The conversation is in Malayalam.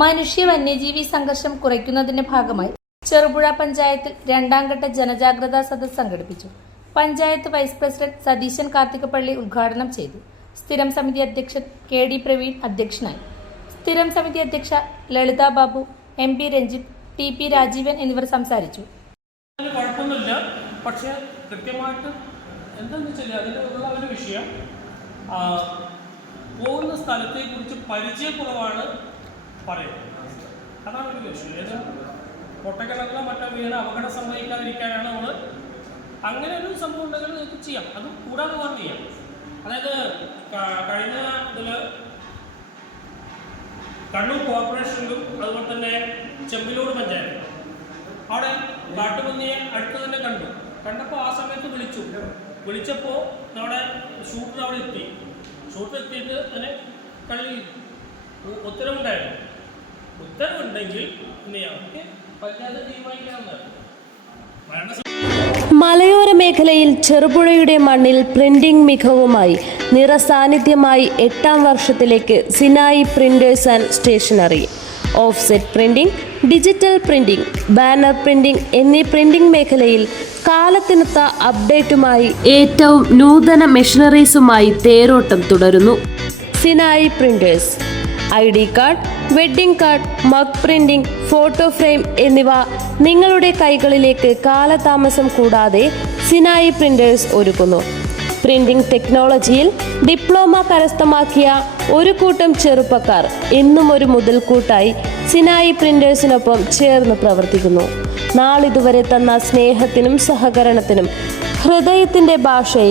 മനുഷ്യ വന്യജീവി സംഘർഷം കുറയ്ക്കുന്നതിന്റെ ഭാഗമായി ചെറുപുഴ പഞ്ചായത്തിൽ രണ്ടാംഘട്ട ജനജാഗ്രതാ സദസ്സ് സംഘടിപ്പിച്ചു. പഞ്ചായത്ത് വൈസ് പ്രസിഡന്റ് സതീശൻ കാർത്തികപ്പള്ളി ഉദ്ഘാടനം ചെയ്തു. സ്ഥിരം സമിതി അധ്യക്ഷൻ KD പ്രവീൺ അധ്യക്ഷനായി. സ്ഥിരം സമിതി അധ്യക്ഷ ലളിത ബാബു, MP രഞ്ജിത്ത്, TP രാജീവൻ എന്നിവർ സംസാരിച്ചു. കുഴപ്പമൊന്നുമില്ല, പക്ഷേ കൃത്യമായിട്ട് എന്താണെന്ന് വെച്ചാൽ അതിലുള്ള ഒരു വിഷയം പോകുന്ന സ്ഥലത്തെക്കുറിച്ച് പരിചയക്കുറവാണ് പറയുന്നത്. അതാണ് ഒരു വിഷയം. ഏത് പൊട്ടക്കിണറിലോ മറ്റോ വീണ് അപകടം സംഭവിക്കാതിരിക്കാനാണ് നമ്മൾ അങ്ങനെ ഒരു സംഭവം ഉണ്ടെങ്കിൽ നിങ്ങൾക്ക് ചെയ്യാം. അത് കൂടാതെ വേണം ചെയ്യാം. അതായത് കഴിഞ്ഞ ഇതിൽ കണ്ണൂർ കോർപ്പറേഷനിലും അതുപോലെ തന്നെ ചെമ്പിലോട് പഞ്ചായത്ത് അവിടെ കാട്ടുപന്നിയെ അടുത്ത് തന്നെ കണ്ടപ്പോൾ ആ സമയത്ത് വിളിച്ചപ്പോൾ നമ്മുടെ ഷൂട്ടർ അവിടെ എത്തിയിട്ട് അതിനെ കള്ളി ഉത്തരവുണ്ടെങ്കിൽ പിന്നെ അവർക്ക് പഞ്ചായത്ത് തീരുമാനിക്കാവുന്നതാണ്. മലയോര മേഖലയിൽ ചെറുപുഴയുടെ മണ്ണിൽ പ്രിന്റിംഗ് മികവുമായി നിറസാന്നിധ്യമായി 8ാം വർഷത്തിലേക്ക് Sinai printers and stationery. Offset printing, digital printing, banner printing എന്നീ പ്രിന്റിംഗ് മേഖലയിൽ കാലത്തിനൊത്ത അപ്ഡേറ്റുമായി ഏറ്റവും നൂതന മെഷീനറീസുമായി തേരോട്ടം തുടരുന്നു. Sinai printers ID card, wedding card, mug printing, photo frame എന്നിവ നിങ്ങളുടെ കൈകളിലേക്ക് കാലതാമസം കൂടാതെ സിനായി പ്രിന്റേഴ്സ് ഒരുക്കുന്നു. പ്രിന്റിംഗ് ടെക്നോളജിയിൽ ഡിപ്ലോമ കരസ്ഥമാക്കിയ ഒരു കൂട്ടം ചെറുപ്പക്കാർ എന്നും ഒരു മുതൽക്കൂട്ടായി സിനായി പ്രിന്റേഴ്സിനൊപ്പം ചേർന്ന് പ്രവർത്തിക്കുന്നു. നാളിതുവരെ തന്ന സ്നേഹത്തിനും സഹകരണത്തിനും ഹൃദയത്തിൻ്റെ ഭാഷയിൽ